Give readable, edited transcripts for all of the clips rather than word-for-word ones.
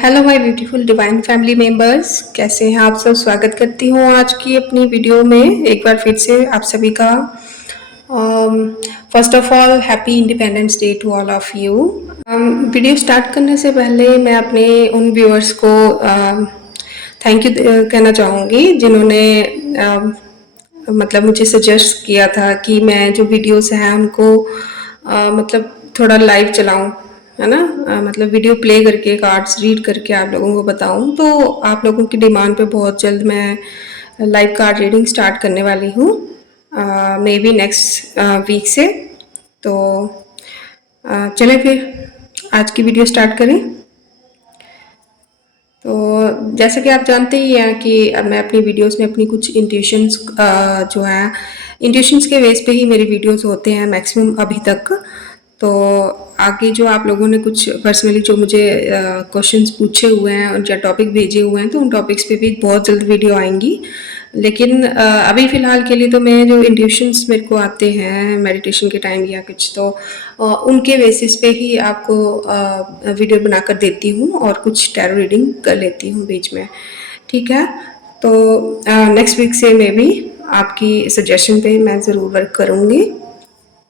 Hello my beautiful divine family members, कैसे हैं आप सब। स्वागत करती हूँ आज की अपनी वीडियो में एक बार फिर से आप सभी का। First of all happy independence day to all of you. Video start करने से पहले मैं अपने उन व्यूअर्स को थैंक यू कहना चाहूँगी जिन्होंने मतलब मुझे सजेस्ट किया था कि मैं जो वीडियोस हैं उनको मतलब थोड़ा लाइव चलाऊं, है ना। मतलब वीडियो प्ले करके कार्ड्स रीड करके आप लोगों को बताऊं। तो आप लोगों की डिमांड पे बहुत जल्द मैं लाइव कार्ड रीडिंग स्टार्ट करने वाली हूँ, मे बी नेक्स्ट वीक से। तो चलें फिर आज की वीडियो स्टार्ट करें। तो जैसे कि आप जानते ही हैं कि अब मैं अपनी वीडियोस में अपनी कुछ इंट्यूशंस जो है इंट्यूशंस के बेस पे ही मेरी वीडियोस होते हैं मैक्सिमम अभी तक। तो आगे जो आप लोगों ने कुछ पर्सनली जो मुझे क्वेश्चंस पूछे हुए हैं और या टॉपिक भेजे हुए हैं तो उन टॉपिक्स पे भी बहुत जल्द वीडियो आएंगी। लेकिन अभी फ़िलहाल के लिए तो मैं जो इंट्यूशंस मेरे को आते हैं मेडिटेशन के टाइम या कुछ, तो उनके बेसिस पे ही आपको वीडियो बनाकर देती हूँ और कुछ टैरो रीडिंग कर लेती हूँ बीच में। ठीक है, तो नेक्स्ट वीक से मैं भी आपकी सजेशन पे मैं ज़रूर वर्क करूँगी।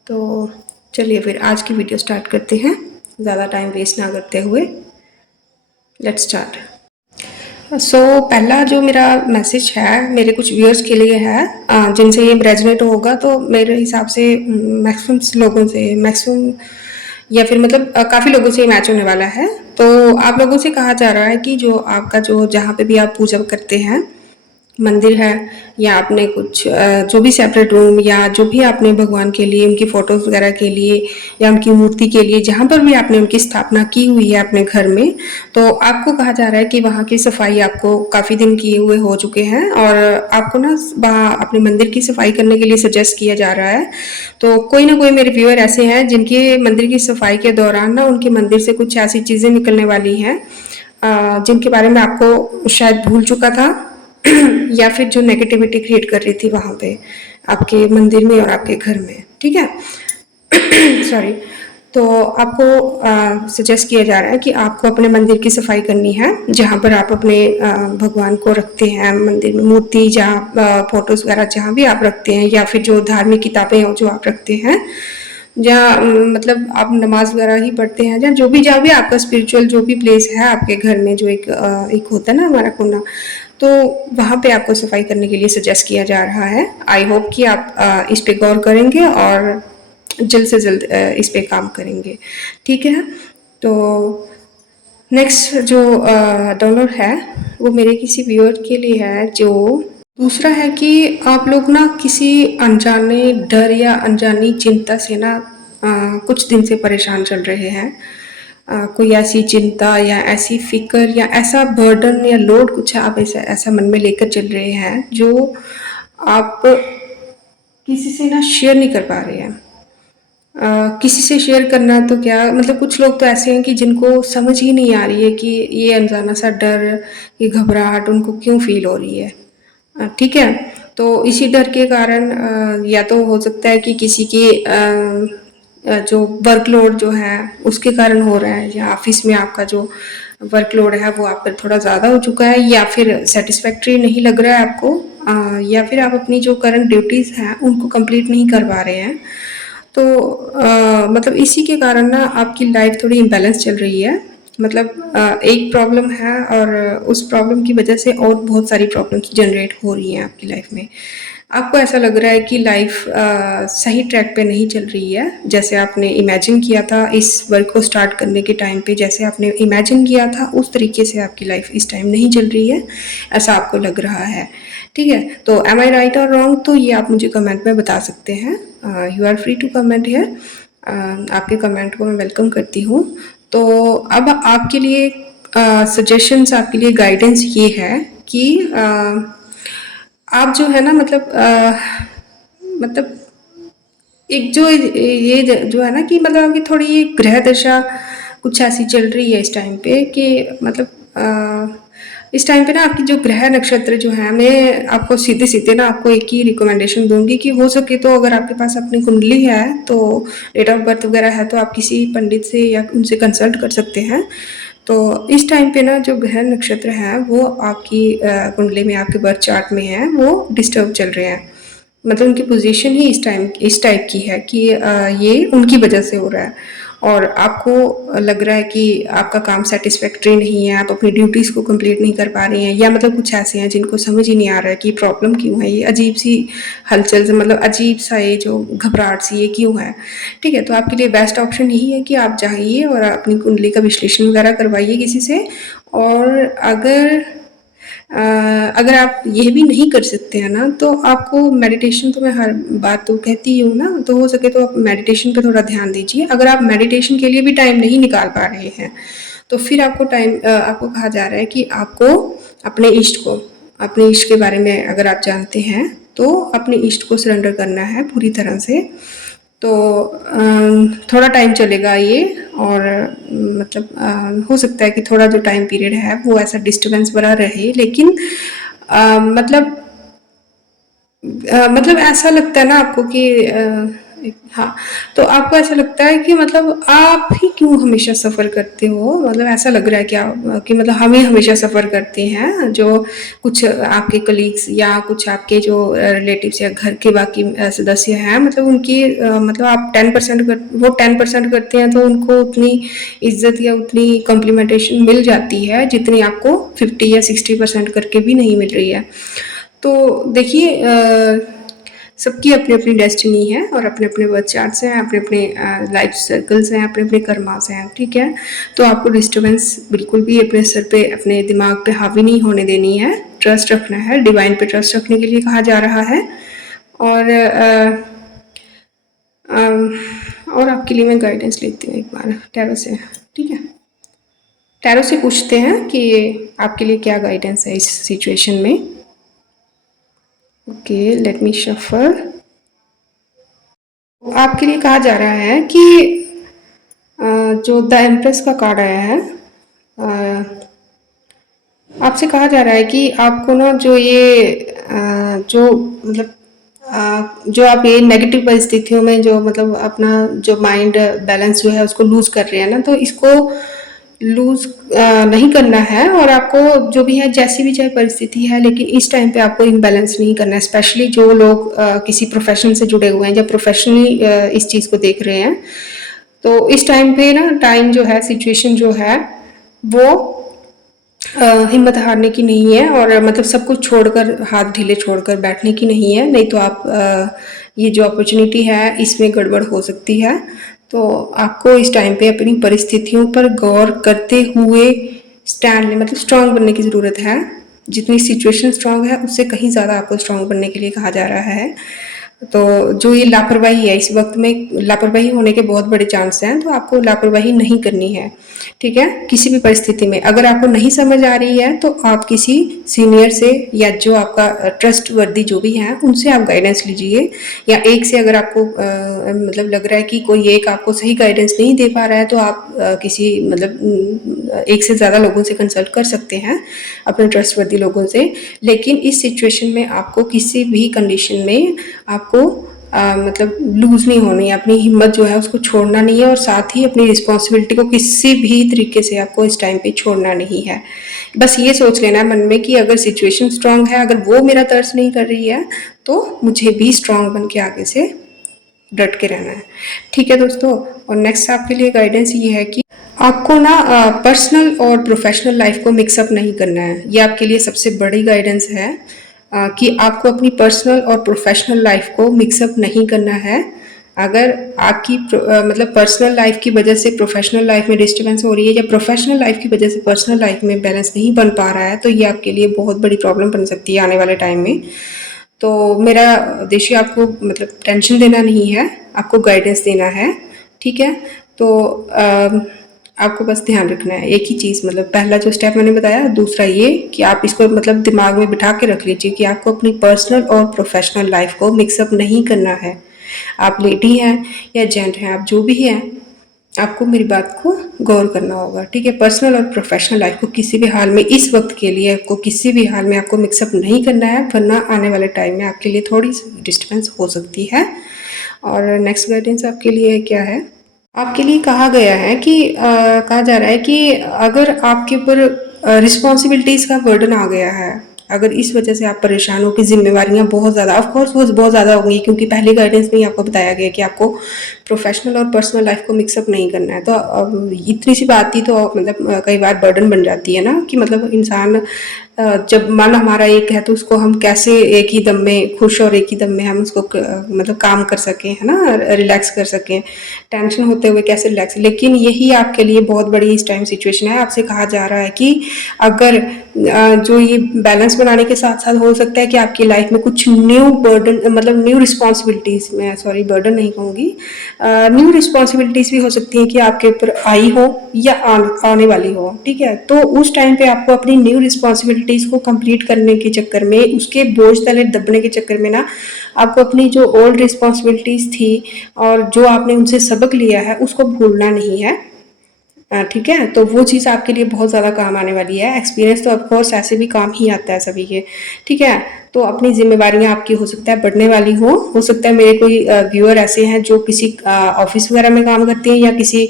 तो चलिए फिर आज की वीडियो स्टार्ट करते हैं, ज़्यादा टाइम वेस्ट ना करते हुए। Let's start. पहला जो मेरा मैसेज है मेरे कुछ व्यूअर्स के लिए है, जिनसे ये रेजोनेट होगा तो मेरे हिसाब से मैक्सिमम लोगों से या फिर मतलब काफ़ी लोगों से मैच होने वाला है। तो आप लोगों से कहा जा रहा है कि जो आपका जो जहाँ पे भी आप पूजा करते हैं, मंदिर है या आपने कुछ जो भी सेपरेट रूम या जो भी आपने भगवान के लिए उनकी फ़ोटोज़ वगैरह के लिए या उनकी मूर्ति के लिए जहाँ पर भी आपने उनकी स्थापना की हुई है अपने घर में, तो आपको कहा जा रहा है कि वहाँ की सफाई आपको काफ़ी दिन किए हुए हो चुके हैं और आपको ना वहाँ अपने मंदिर की सफाई करने के लिए सजेस्ट किया जा रहा है। तो कोई ना कोई मेरे व्यूअर ऐसे हैं जिनके मंदिर की सफाई के दौरान ना उनके मंदिर से कुछ ऐसी चीज़ें निकलने वाली हैं जिनके बारे में आपको शायद भूल चुका था या फिर जो नेगेटिविटी क्रिएट कर रही थी वहाँ पे आपके मंदिर में और आपके घर में। ठीक है सॉरी। तो आपको सजेस्ट किया जा रहा है कि आपको अपने मंदिर की सफाई करनी है जहाँ पर आप अपने भगवान को रखते हैं मंदिर में, मूर्ति जहाँ फोटोज़ वगैरह जहाँ भी आप रखते हैं या फिर जो धार्मिक किताबें जो आप रखते हैं, जहाँ मतलब आप नमाज वगैरह ही पढ़ते हैं, जहाँ भी आपका स्पिरिचुअल जो भी प्लेस है आपके घर में, जो एक होता है ना हमारा कोना, तो वहाँ पे आपको सफाई करने के लिए सजेस्ट किया जा रहा है। आई होप कि आप इस पे गौर करेंगे और जल्द से जल्द इस पे काम करेंगे। ठीक है, तो नेक्स्ट जो डाउनलोड है वो मेरे किसी व्यूअर के लिए है। जो दूसरा है कि आप लोग ना किसी अनजाने डर या अनजानी चिंता से ना कुछ दिन से परेशान चल रहे हैं। कोई ऐसी चिंता या ऐसी फिक्र या ऐसा बर्डन या लोड कुछ आप ऐसा ऐसा मन में लेकर चल रहे हैं जो आप किसी से ना शेयर नहीं कर पा रहे हैं। किसी से शेयर करना तो क्या मतलब, कुछ लोग तो ऐसे हैं कि जिनको समझ ही नहीं आ रही है कि ये अनजाना सा डर, ये घबराहट उनको क्यों फील हो रही है। ठीक है, तो इसी डर के कारण या तो हो सकता है कि किसी की जो वर्कलोड जो है उसके कारण हो रहा है, या ऑफिस में आपका जो वर्कलोड है वो आप पर थोड़ा ज़्यादा हो चुका है, या फिर सेटिस्फैक्ट्री नहीं लग रहा है आपको, या फिर आप अपनी जो करंट ड्यूटीज़ हैं उनको कंप्लीट नहीं कर पा रहे हैं। तो मतलब इसी के कारण ना आपकी लाइफ थोड़ी इम्बैलेंस चल रही है। मतलब एक प्रॉब्लम है और उस प्रॉब्लम की वजह से और बहुत सारी प्रॉब्लम्स जनरेट हो रही हैं आपकी लाइफ में। आपको ऐसा लग रहा है कि लाइफ सही ट्रैक पे नहीं चल रही है, जैसे आपने इमेजिन किया था इस वर्क को स्टार्ट करने के टाइम पे, जैसे आपने इमेजिन किया था उस तरीके से आपकी लाइफ इस टाइम नहीं चल रही है, ऐसा आपको लग रहा है। ठीक है, तो एम आई राइट और रॉन्ग, तो ये आप मुझे कमेंट में बता सकते हैं। You are free to comment here. आपके कमेंट को मैं वेलकम करती हूँ। तो अब आपके लिए सजेशंस, आपके लिए गाइडेंस ये है कि आप जो है ना मतलब एक जो ये जो है ना कि मतलब आपकी थोड़ी ये ग्रह दशा कुछ ऐसी चल रही है इस टाइम पे कि मतलब इस टाइम पे ना आपकी जो ग्रह नक्षत्र जो है, मैं आपको सीधे सीधे ना आपको एक ही रिकमेंडेशन दूंगी कि हो सके तो अगर आपके पास अपनी कुंडली है तो डेट ऑफ बर्थ वगैरह है तो आप किसी पंडित से या उनसे कंसल्ट कर सकते हैं। तो इस टाइम पे ना जो ग्रह नक्षत्र हैं वो आपकी कुंडली में, आपके बर्थ चार्ट में है, वो डिस्टर्ब चल रहे हैं। मतलब उनकी पोजीशन ही इस टाइप की है कि ये उनकी वजह से हो रहा है और आपको लग रहा है कि आपका काम सेटिस्फैक्ट्री नहीं है, आप अपनी ड्यूटीज़ को कंप्लीट नहीं कर पा रही हैं, या मतलब कुछ ऐसे हैं जिनको समझ ही नहीं आ रहा है कि प्रॉब्लम क्यों है, ये अजीब सी हलचल से, मतलब अजीब सा ये जो घबराहट सी ये क्यों है। ठीक है, तो आपके लिए बेस्ट ऑप्शन यही है कि आप जाइए और अपनी कुंडली का विश्लेषण वगैरह करवाइए किसी से। और अगर आप ये भी नहीं कर सकते हैं ना, तो आपको मेडिटेशन, तो मैं हर बात तो कहती ही हूँ ना, तो हो सके तो आप मेडिटेशन पे थोड़ा ध्यान दीजिए। अगर आप मेडिटेशन के लिए भी टाइम नहीं निकाल पा रहे हैं, तो फिर आपको कहा जा रहा है कि आपको अपने इष्ट के बारे में अगर आप जानते हैं, तो अपने इष्ट को सरेंडर करना है पूरी तरह से। तो थोड़ा टाइम चलेगा ये, और मतलब हो सकता है कि थोड़ा जो टाइम पीरियड है वो ऐसा डिस्टर्बेंस भरा रहे, लेकिन मतलब ऐसा लगता है ना आपको कि हाँ, तो आपको ऐसा लगता है कि मतलब आप ही क्यों हमेशा सफ़र करते हो, मतलब ऐसा लग रहा है कि मतलब हम ही हमेशा सफ़र करते हैं, जो कुछ आपके कलीग्स या कुछ आपके जो रिलेटिव्स या घर के बाकी सदस्य हैं, मतलब उनकी मतलब आप 10% करते हैं, तो उनको उतनी इज्जत या उतनी कॉम्प्लीमेंटेशन मिल जाती है जितनी आपको 50 या 60% करके भी नहीं मिल रही है। तो देखिए, सबकी अपनी अपनी डेस्टिनी है और अपने अपने बर्थ चार्ट्स हैं, अपने अपने लाइफ सर्कल्स हैं, अपने अपने कर्मास हैं। ठीक है, तो आपको डिस्टर्बेंस बिल्कुल भी अपने सर पे, अपने दिमाग पे हावी नहीं होने देनी है, ट्रस्ट रखना है, डिवाइन पे ट्रस्ट रखने के लिए कहा जा रहा है। और और आपके लिए मैं गाइडेंस लेती हूँ एक बार टैरो से। ठीक है, टैरो से पूछते हैं कि आपके लिए क्या गाइडेंस है इस सिचुएशन में। Okay, let me shuffle. आपके लिए कहा जा रहा है कि जो द एम्प्रेस का कार्ड आया है, आपसे कहा जा रहा है कि आपको ना जो ये जो मतलब जो आप ये नेगेटिव परिस्थितियों में जो मतलब अपना जो माइंड बैलेंस जो है उसको लूज कर रहे हैं ना, तो इसको लूज नहीं करना है, और आपको जो भी है जैसी भी चाहे परिस्थिति है, लेकिन इस टाइम पे आपको इम्बैलेंस नहीं करना है। स्पेशली जो लोग किसी प्रोफेशन से जुड़े हुए हैं या प्रोफेशनली इस चीज़ को देख रहे हैं, तो इस टाइम पे ना टाइम जो है, सिचुएशन जो है वो हिम्मत हारने की नहीं है, और मतलब सब कुछ छोड़कर, हाथ ढीले छोड़कर बैठने की नहीं है, नहीं तो आप ये जो अपॉर्चुनिटी है इसमें गड़बड़ हो सकती है। तो आपको इस टाइम पे अपनी परिस्थितियों पर गौर करते हुए स्टैंड ले, मतलब स्ट्रांग बनने की ज़रूरत है। जितनी सिचुएशन स्ट्रांग है उससे कहीं ज़्यादा आपको स्ट्रांग बनने के लिए कहा जा रहा है। तो जो ये लापरवाही है, इस वक्त में लापरवाही होने के बहुत बड़े चांस हैं, तो आपको लापरवाही नहीं करनी है। ठीक है, किसी भी परिस्थिति में अगर आपको नहीं समझ आ रही है, तो आप किसी सीनियर से या जो आपका ट्रस्ट वर्दी जो भी हैं उनसे आप गाइडेंस लीजिए, या एक से अगर आपको मतलब लग रहा है कि कोई एक आपको सही गाइडेंस नहीं दे पा रहा है, तो आप किसी मतलब एक से ज़्यादा लोगों से कंसल्ट कर सकते हैं, अपने ट्रस्ट वर्दी लोगों से। लेकिन इस सिचुएशन में आपको किसी भी कंडीशन में आपको मतलब लूज़ नहीं होनी है, अपनी हिम्मत जो है उसको छोड़ना नहीं है, और साथ ही अपनी रिस्पॉन्सिबिलिटी को किसी भी तरीके से आपको इस टाइम पे छोड़ना नहीं है। बस ये सोच लेना है मन में कि अगर सिचुएशन स्ट्रांग है, अगर वो मेरा तर्स नहीं कर रही है, तो मुझे भी स्ट्रांग बन के आगे से डट के रहना है। ठीक है दोस्तों, और नेक्स्ट आपके लिए गाइडेंस ये है कि आपको ना पर्सनल और प्रोफेशनल लाइफ को मिक्सअप नहीं करना है। ये आपके लिए सबसे बड़ी गाइडेंस है कि आपको अपनी पर्सनल और प्रोफेशनल लाइफ को मिक्सअप नहीं करना है। अगर आपकी मतलब पर्सनल लाइफ की वजह से प्रोफेशनल लाइफ में डिस्टर्बेंस हो रही है, या प्रोफेशनल लाइफ की वजह से पर्सनल लाइफ में बैलेंस नहीं बन पा रहा है, तो ये आपके लिए बहुत बड़ी प्रॉब्लम बन सकती है आने वाले टाइम में। तो मेरा उद्देश्य आपको मतलब टेंशन देना नहीं है, आपको गाइडेंस देना है। ठीक है, तो आपको बस ध्यान रखना है एक ही चीज़, मतलब पहला जो स्टेप मैंने बताया, दूसरा ये कि आप इसको मतलब दिमाग में बिठा के रख लीजिए कि आपको अपनी पर्सनल और प्रोफेशनल लाइफ को मिक्सअप नहीं करना है। आप लेडी हैं या जेंट हैं, आप जो भी हैं, आपको मेरी बात को गौर करना होगा। ठीक है, पर्सनल और प्रोफेशनल लाइफ को किसी भी हाल में, इस वक्त के लिए आपको किसी भी हाल में आपको मिक्सअप नहीं करना है, वरना आने वाले टाइम में आपके लिए थोड़ी सी डिस्टर्बेंस हो सकती है। और नेक्स्ट गाइडेंस आपके लिए क्या है? आपके लिए कहा गया है कि कहा जा रहा है कि अगर आपके ऊपर रिस्पॉन्सिबिलिटीज़ का बर्डन आ गया है, अगर इस वजह से आप परेशान हो कि ज़िम्मेवारियाँ बहुत ज़्यादा, ऑफ कोर्स वो बहुत ज़्यादा होंगी, क्योंकि पहले गाइडेंस में ही आपको बताया गया है कि आपको प्रोफेशनल और पर्सनल लाइफ को मिक्सअप नहीं करना है। तो इतनी सी बात ही तो मतलब कई बार बर्डन बन जाती है ना, कि मतलब इंसान जब मन हमारा एक है तो उसको हम कैसे एक ही दम में खुश और एक ही दम में हम उसको मतलब काम कर सकें, है ना, रिलैक्स कर सकें, टेंशन होते हुए कैसे रिलैक्स। लेकिन यही आपके लिए बहुत बड़ी इस टाइम सिचुएशन है। आपसे कहा जा रहा है कि अगर जो ये बैलेंस बनाने के साथ साथ हो सकता है कि आपकी लाइफ में कुछ न्यू बर्डन, मतलब न्यू रिस्पॉन्सिबिलिटीज़, मैं सॉरी बर्डन नहीं कहूँगी, न्यू रिस्पॉन्सिबिलिटीज़ भी हो सकती हैं कि आपके ऊपर आई हो या आने वाली हो। ठीक है, तो उस टाइम पे आपको अपनी न्यू रिस्पॉन्सिबिलिटीज़ को कंप्लीट करने के चक्कर में, उसके बोझ तले दबने के चक्कर में ना, आपको अपनी जो ओल्ड रिस्पॉन्सिबिलिटीज़ थी और जो आपने उनसे सबक लिया है उसको भूलना नहीं है। ठीक है, तो वो चीज़ आपके लिए बहुत ज़्यादा काम आने वाली है। एक्सपीरियंस तो ऑफ कोर्स ऐसे भी काम ही आता है सभी के। ठीक है, तो अपनी ज़िम्मेवारियाँ आपकी हो सकता है बढ़ने वाली हो सकता है मेरे कोई व्यूअर ऐसे हैं जो किसी ऑफ़िस वगैरह में काम करते हैं, या किसी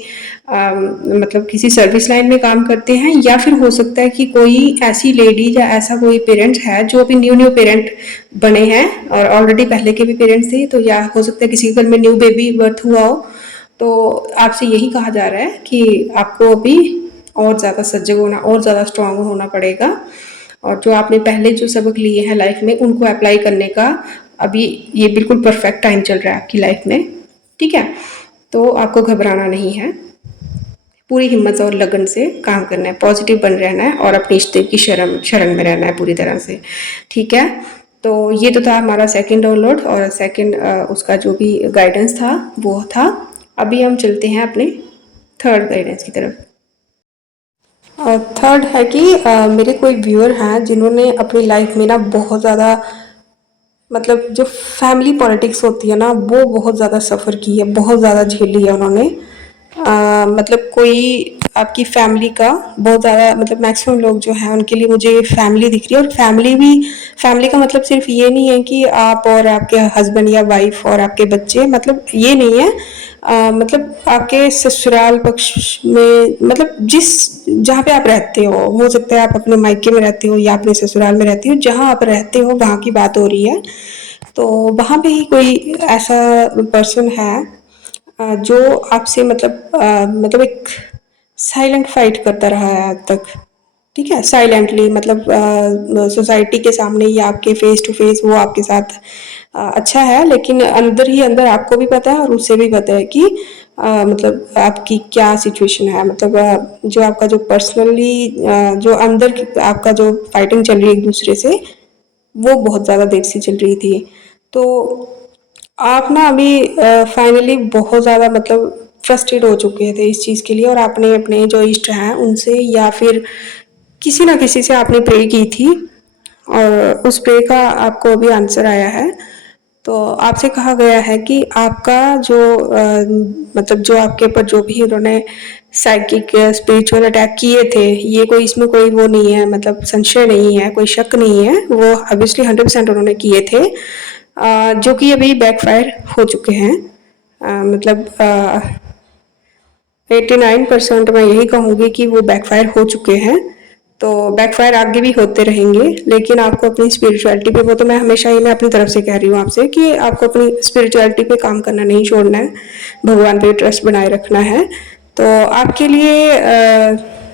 मतलब किसी सर्विस लाइन में काम करते हैं, या फिर हो सकता है कि कोई ऐसी लेडी या ऐसा कोई पेरेंट है जो अभी न्यू पेरेंट बने हैं और ऑलरेडी पहले के भी पेरेंट्स थे, तो या हो सकता है किसी के घर में न्यू बेबी बर्थ हुआ हो। तो आपसे यही कहा जा रहा है कि आपको अभी और ज़्यादा सजग होना और ज़्यादा स्ट्रांग होना पड़ेगा, और जो आपने पहले जो सबक लिए हैं लाइफ में उनको अप्लाई करने का अभी ये बिल्कुल परफेक्ट टाइम चल रहा है आपकी लाइफ में। ठीक है, तो आपको घबराना नहीं है, पूरी हिम्मत और लगन से काम करना है, पॉजिटिव बन रहना है और अपने इष्ट की शरण शरण में रहना है पूरी तरह से। ठीक है, तो ये तो था हमारा सेकंड डाउनलोड, और सेकंड उसका जो भी गाइडेंस था वो था। अभी हम चलते हैं अपने थर्ड गाइडेंस की तरफ। थर्ड है कि मेरे कोई व्यूअर हैं जिन्होंने अपनी लाइफ में ना बहुत ज़्यादा, मतलब जो फैमिली पॉलिटिक्स होती है ना, वो बहुत ज़्यादा सफ़र की है, बहुत ज़्यादा झेली है उन्होंने। मतलब कोई आपकी फैमिली का बहुत ज़्यादा, मतलब मैक्सिमम लोग जो हैं उनके लिए मुझे फैमिली दिख रही है, और फैमिली भी, फैमिली का मतलब सिर्फ ये नहीं है कि आप और आपके हस्बैंड या वाइफ और आपके बच्चे, मतलब ये नहीं है। मतलब आपके ससुराल पक्ष में, मतलब जिस जहाँ पे आप रहते हो सकता है आप अपने मायके में रहते हो या अपने ससुराल में रहते हो, जहाँ आप रहते हो वहाँ की बात हो रही है। तो वहाँ पे ही कोई ऐसा पर्सन है जो आपसे मतलब एक साइलेंट फाइट करता रहा है आज तक। ठीक है, साइलेंटली, मतलब सोसाइटी के सामने या आपके फेस टू फेस वो आपके साथ अच्छा है, लेकिन अंदर ही अंदर आपको भी पता है और उसे भी पता है कि मतलब आपकी क्या सिचुएशन है, मतलब जो आपका जो पर्सनली जो अंदर आपका जो फाइटिंग चल रही है एक दूसरे से, वो बहुत ज़्यादा देर से चल रही थी। तो आप ना अभी फाइनली बहुत ज़्यादा मतलब फ्रस्ट्रेट हो चुके थे इस चीज़ के लिए, और आपने अपने जो इष्ट हैं उनसे या फिर किसी ना किसी से आपने प्रे की थी, और उस प्रे का आपको अभी आंसर आया है। तो आपसे कहा गया है कि आपका जो मतलब जो आपके ऊपर जो भी उन्होंने साइकिक स्पिरिचुअल अटैक किए थे, ये कोई इसमें कोई वो नहीं है, मतलब संशय नहीं है, कोई शक नहीं है, वो ऑब्वियसली 100% उन्होंने किए थे, जो कि अभी बैकफायर हो चुके हैं। मतलब 89% मैं यही कहूँगी कि वो बैकफायर हो चुके हैं। तो बैकफायर आगे भी होते रहेंगे, लेकिन आपको अपनी स्पिरिचुअलिटी पे, वो तो मैं हमेशा ही मैं अपनी तरफ से कह रही हूँ आपसे कि आपको अपनी स्पिरिचुअलिटी पे काम करना नहीं छोड़ना है, भगवान पे ट्रस्ट बनाए रखना है। तो आपके लिए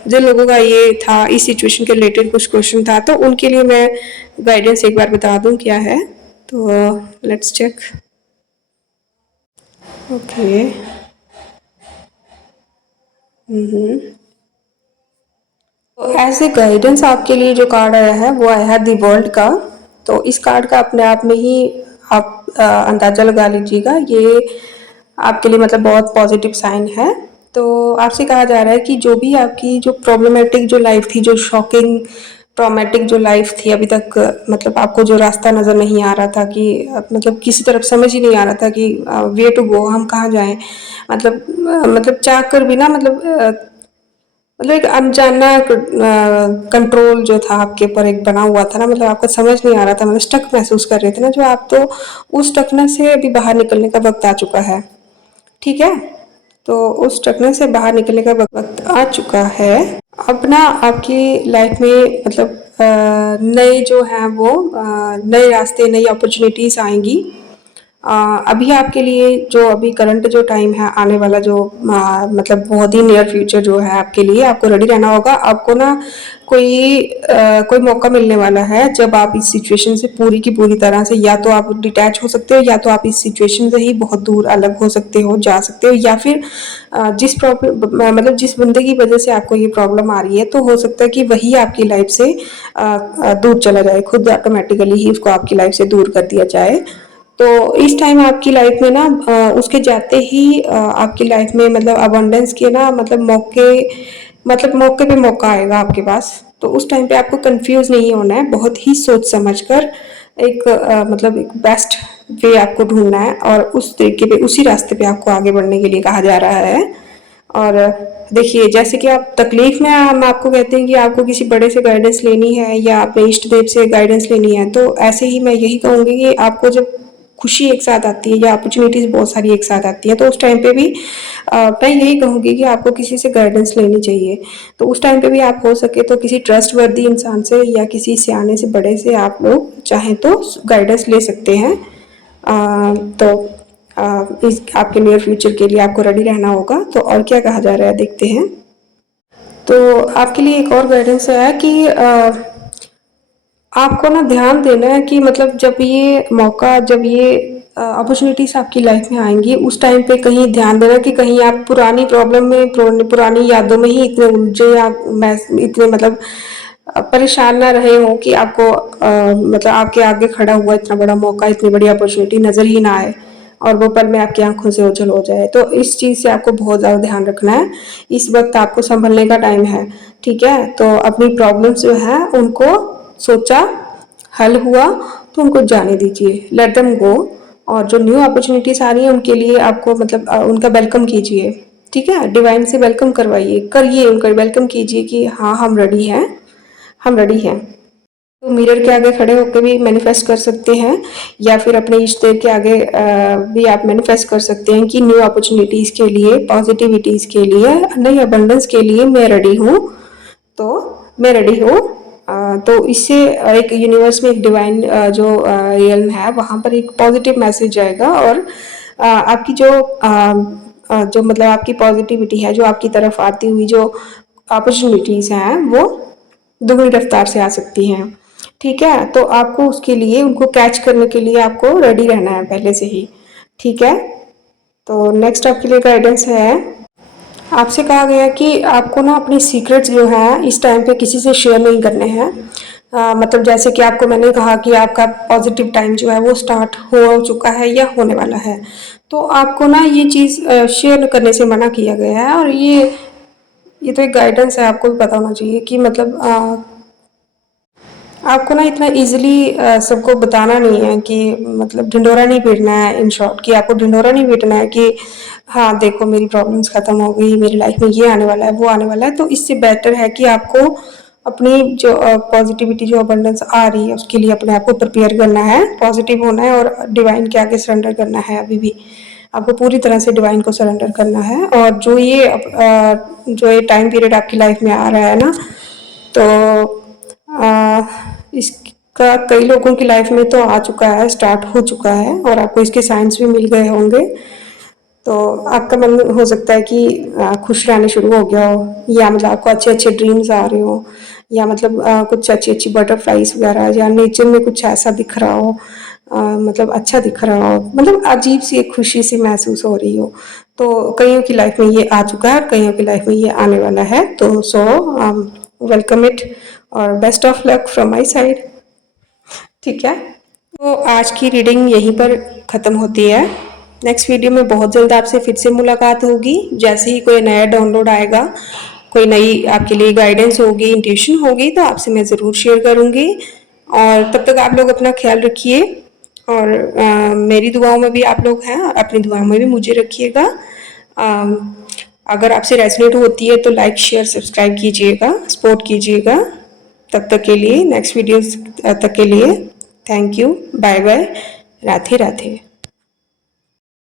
जिन लोगों का ये था, इस सिचुएशन के रिलेटेड कुछ क्वेश्चन था, तो उनके लिए मैं गाइडेंस एक बार बता दूँ क्या है। तो let's check. Okay. As a guidance आपके लिए जो कार्ड आया है वो आया है दी वर्ल्ड का। तो इस कार्ड का अपने आप में ही आप अंदाज़ा लगा लीजिएगा, ये आपके लिए मतलब बहुत पॉजिटिव साइन है। तो आपसे कहा जा रहा है कि जो भी आपकी जो प्रॉब्लमेटिक जो लाइफ थी, जो शॉकिंग ट्रॉमेटिक जो लाइफ थी अभी तक, मतलब आपको जो रास्ता नज़र नहीं आ रहा था कि मतलब किसी तरफ समझ ही नहीं आ रहा था कि वे टू गो, हम कहाँ जाएं, मतलब मतलब चाह कर भी ना, मतलब एक अनजाना कंट्रोल जो था आपके ऊपर एक बना हुआ था ना, मतलब आपको समझ नहीं आ रहा था, मतलब स्टक महसूस कर रहे थे ना जो आप, तो उस स्टकनेस से अभी बाहर निकलने का वक्त आ चुका है। ठीक है, तो उस स्टकनेस से बाहर निकलने का वक्त आ चुका है। अब ना आपकी लाइफ में मतलब नए जो हैं वो नए रास्ते, नई अपॉर्चुनिटीज़ आएंगी। अभी आपके लिए जो अभी करंट जो टाइम है, आने वाला जो मतलब बहुत ही नियर फ्यूचर जो है आपके लिए, आपको रेडी रहना होगा। आपको ना कोई मौका मिलने वाला है जब आप इस सिचुएशन से पूरी की पूरी तरह से या तो आप डिटैच हो सकते हो, या तो आप इस सिचुएशन से ही बहुत दूर अलग हो सकते हो, जा सकते हो, या फिर जिस प्रॉब्लम मतलब जिस बंदे की वजह से आपको ये प्रॉब्लम आ रही है, तो हो सकता है कि वही आपकी लाइफ से दूर चला जाए, खुद ऑटोमेटिकली ही उसको आपकी लाइफ से दूर कर दिया जाए। तो इस टाइम आपकी लाइफ में ना उसके जाते ही आपकी लाइफ में मतलब अबंडेंस के ना मतलब मौके पे मौका आएगा आपके पास। तो उस टाइम पे आपको कंफ्यूज नहीं होना है, बहुत ही सोच समझ कर एक मतलब एक बेस्ट वे आपको ढूंढना है, और उस तरीके पे उसी रास्ते पे आपको आगे बढ़ने के लिए कहा जा रहा है। और देखिए, जैसे कि आप तकलीफ में हम आपको कहते हैं कि आपको किसी बड़े से गाइडेंस लेनी है या अपने इष्ट देव से गाइडेंस लेनी है, तो ऐसे ही मैं यही कहूँगी कि आपको जब खुशी एक साथ आती है या अपॉर्चुनिटीज़ बहुत सारी एक साथ आती है, तो उस टाइम पे भी मैं यही कहूँगी कि आपको किसी से गाइडेंस लेनी चाहिए। तो उस टाइम पे भी आप हो सके तो किसी ट्रस्ट वर्दी इंसान से या किसी सियाने से, बड़े से आप लोग चाहें तो गाइडेंस ले सकते हैं। तो इस आपके नियर फ्यूचर के लिए आपको रेडी रहना होगा। तो और क्या कहा जा रहा है देखते हैं। तो आपके लिए एक और गाइडेंस है कि आपको ना ध्यान देना है कि मतलब जब ये अपॉर्चुनिटीज आपकी लाइफ में आएंगी, उस टाइम पे कहीं ध्यान देना कि कहीं आप पुरानी प्रॉब्लम में, पुरानी यादों में ही इतने उलझे या इतने मतलब परेशान ना रहे हो कि आपको मतलब आपके आगे खड़ा हुआ इतना बड़ा मौका, इतनी बड़ी अपॉर्चुनिटी नजर ही ना आए और वो पल में आपकी आंखों से ओझल हो जाए। तो इस चीज़ से आपको बहुत ज़्यादा ध्यान रखना है। इस वक्त आपको संभलने का टाइम है, ठीक है। तो अपनी प्रॉब्लम्स जो है उनको सोचा, हल हुआ तो उनको जाने दीजिए, लेट देम गो। और जो न्यू अपॉर्चुनिटीज आ रही है उनके लिए आपको मतलब उनका वेलकम कीजिए, ठीक है। डिवाइन से वेलकम करवाइए, करिए उनका वेलकम कीजिए कि हाँ हम रेडी हैं, हम रेडी हैं। तो मिरर के आगे खड़े होकर भी मैनिफेस्ट कर सकते हैं, या फिर अपने इष्ट देव के आगे भी आप मैनिफेस्ट कर सकते हैं कि न्यू अपॉर्चुनिटीज़ के लिए, पॉजिटिविटीज़ के लिए, नई अबंडेंस के लिए मैं रेडी हूँ। तो मैं रेडी हूँ। तो इससे एक यूनिवर्स में एक डिवाइन जो रियल्म है वहाँ पर एक पॉजिटिव मैसेज जाएगा, और आपकी जो मतलब आपकी पॉजिटिविटी है, जो आपकी तरफ आती हुई जो अपॉर्चुनिटीज़ हैं वो दुगनी रफ्तार से आ सकती हैं, ठीक है। तो आपको उसके लिए उनको कैच करने के लिए आपको रेडी रहना है पहले से ही, ठीक है। तो नेक्स्ट आपके लिए गाइडेंस है, आपसे कहा गया है कि आपको ना अपनी सीक्रेट्स जो है इस टाइम पे किसी से शेयर नहीं करने हैं। मतलब जैसे कि आपको मैंने कहा कि आपका पॉजिटिव टाइम जो है वो स्टार्ट हो चुका है या होने वाला है, तो आपको ना ये चीज़ शेयर करने से मना किया गया है। और ये तो एक गाइडेंस है, आपको भी पता होना चाहिए कि मतलब आपको ना इतना इजीली सबको बताना नहीं है कि मतलब ढिंढोरा नहीं पीटना है, इन शॉर्ट कि आपको ढिंढोरा नहीं पीटना है कि हाँ देखो मेरी प्रॉब्लम्स खत्म हो गई, मेरी लाइफ में ये आने वाला है, वो आने वाला है। तो इससे बेटर है कि आपको अपनी जो पॉजिटिविटी, जो अबंडेंस आ रही है उसके लिए अपने आप को प्रिपेयर करना है, पॉजिटिव होना है और डिवाइन के आगे सरेंडर करना है। अभी भी आपको पूरी तरह से डिवाइन को सरेंडर करना है। और जो ये टाइम पीरियड आपकी लाइफ में आ रहा है ना, तो इसका कई लोगों की लाइफ में तो आ चुका है, स्टार्ट हो चुका है, और आपको इसके साइंस भी मिल गए होंगे। तो आपका मन हो सकता है कि खुश रहने शुरू हो गया हो, या मतलब आपको अच्छे अच्छे ड्रीम्स आ रहे हो, या मतलब कुछ अच्छी अच्छी बटरफ्लाइज वगैरह, या नेचर में कुछ ऐसा दिख रहा हो, मतलब अच्छा दिख रहा हो, मतलब अजीब सी एक खुशी सी महसूस हो रही हो। तो कईयों की लाइफ में ये आ चुका है, कईयों की लाइफ में ये आने वाला है। तो वेलकम इट, और best of luck from my side, ठीक है। तो आज की रीडिंग यहीं पर ख़त्म होती है। नेक्स्ट वीडियो में बहुत जल्द आपसे फिर से मुलाकात होगी। जैसे ही कोई नया डाउनलोड आएगा, कोई नई आपके लिए गाइडेंस होगी, इंट्यूशन होगी, तो आपसे मैं ज़रूर शेयर करूँगी। और तब तक आप लोग अपना ख्याल रखिए, और मेरी दुआओं में भी आप लोग हैं, अपनी दुआओं में भी मुझे रखिएगा। अगर आपसे रेजोनेट होती है तो लाइक शेयर सब्सक्राइब कीजिएगा, सपोर्ट कीजिएगा। तब तक के लिए, नेक्स्ट वीडियो तक के लिए, thank you, bye bye, Radhe Radhe.